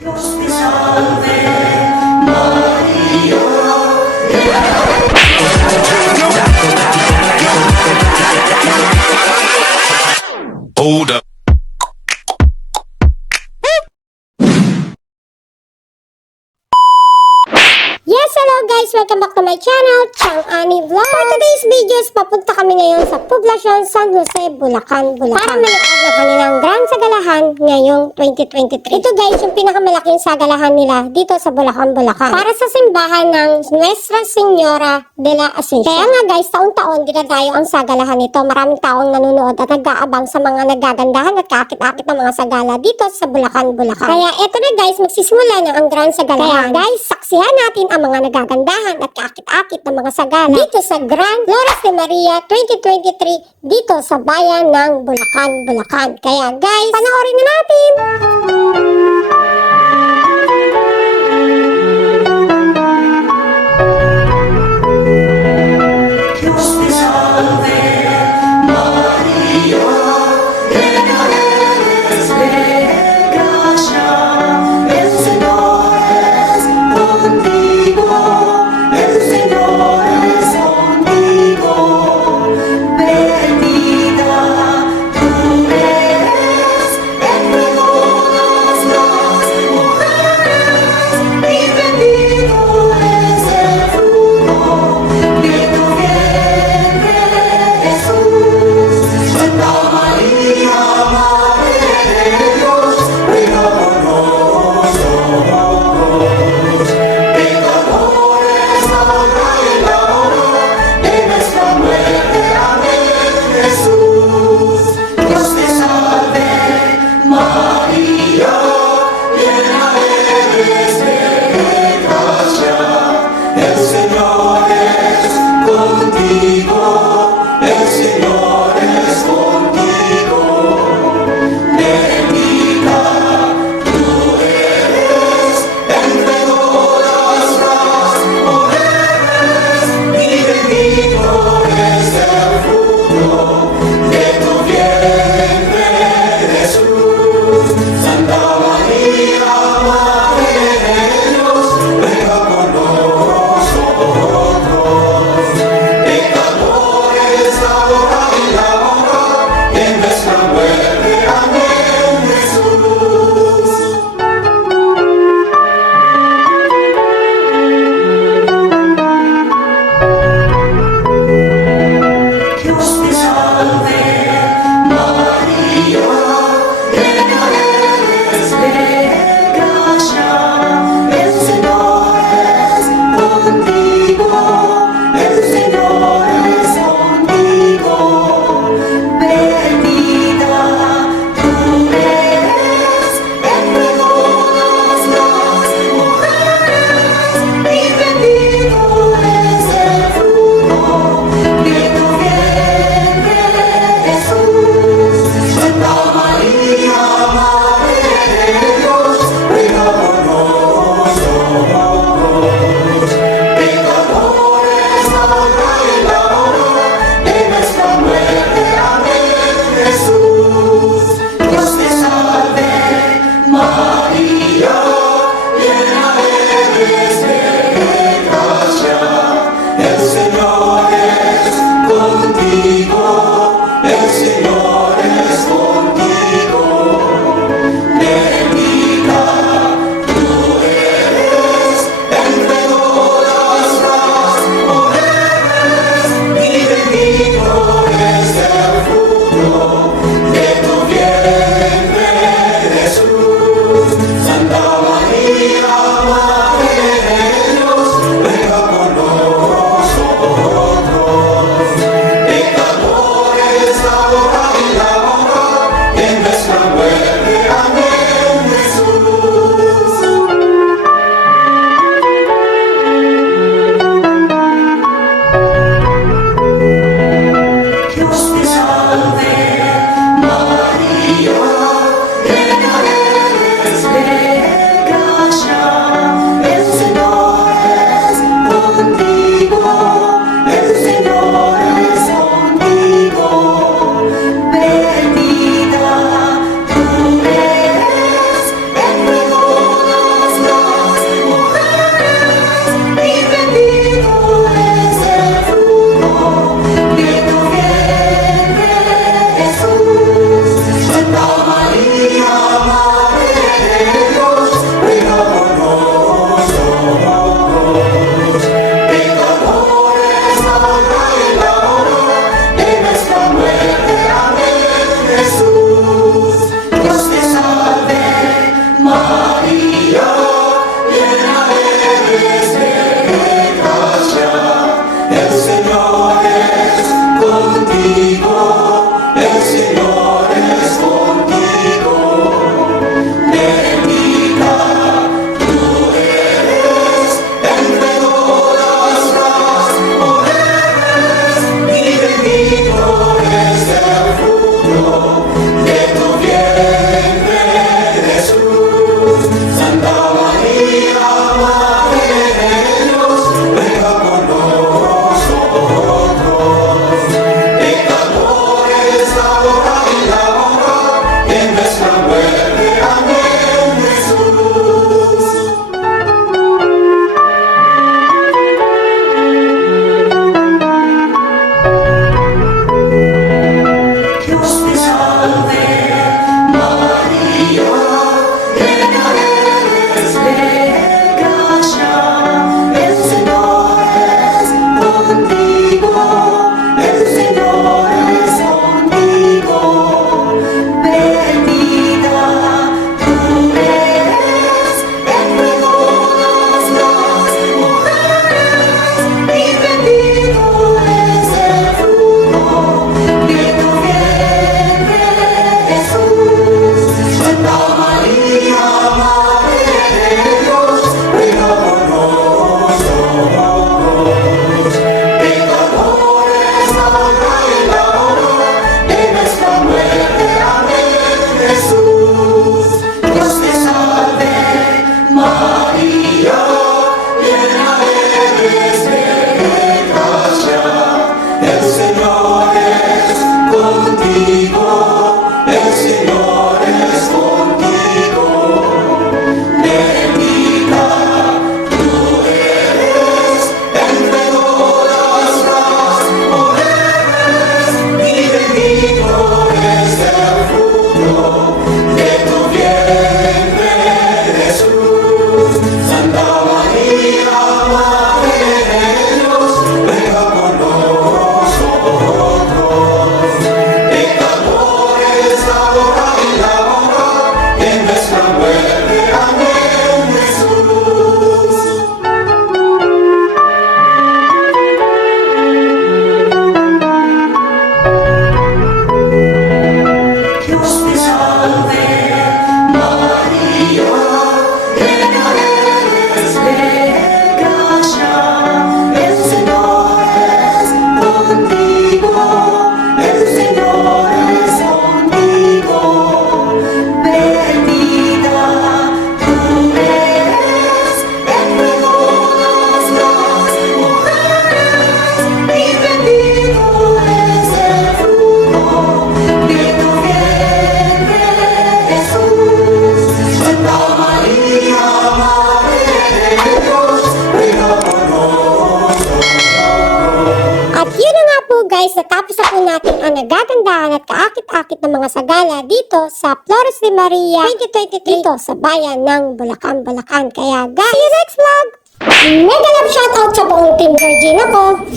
Dios te salve, María. Hold up. Yes, hello guys! Welcome back to my channel, Chang Ani Vlog. For today's videos, papunta kami ngayon sa Poblacion, San Jose, Bulacan, para manood ng kanilang Grand Sagalahan ngayong 2023. Ito guys, yung pinakamalaking sagalahan nila dito sa Bulacan, Bulacan. Para sa simbahan ng Nuestra Señora de la Ascensión. Kaya nga guys, taon-taon dinadayo ang sagalahan nito. Maraming taong nanonood at nag-aabang sa mga nagagandahan at kakit-akit ng mga sagala dito sa Bulacan, Bulacan. Kaya eto na guys, magsisimula na ang Grand Sagalahan. Kaya guys, saksihan natin ang mga nagagandahan at kakit-akit ng mga sagala dito sa Grand Flores de Maria 2023 dito sa bayan ng Bulacan, Bulacan. Kaya guys, panoorin na natin! Dios te salve, María, llena eres de gracia, el Señor es contigo, el Señor es contigo. Bendita tú eres entre todas las mujeres, y bendito es el fruto de tu vientre, Jesús. Santa María, Madre de Dios, ruega por nosotros, pecadores, ahora y en la hora de nuestra muerte. Amén. Jesús, Dios te salve, María, llena eres de gracia, el Señor es contigo, el Señor es contigo. Bendita tú eres entre todas las mujeres, y bendito es el fruto de tu vientre, Jesús. Santa María, Madre de Dios, ruega por nosotros, pecadores, ahora y en la hora de nuestra muerte. Amén. Jesús. Dios te salve, María, llena eres de gracia. guys, natapos na po natin ang nagagandahan at kaakit-akit ng mga sagala dito sa Flores de Maria 2023 dito sa bayan ng Bulacan, Bulacan. Kaya guys, see you next vlog! Mega love shoutout sa buong Team Virgin ako,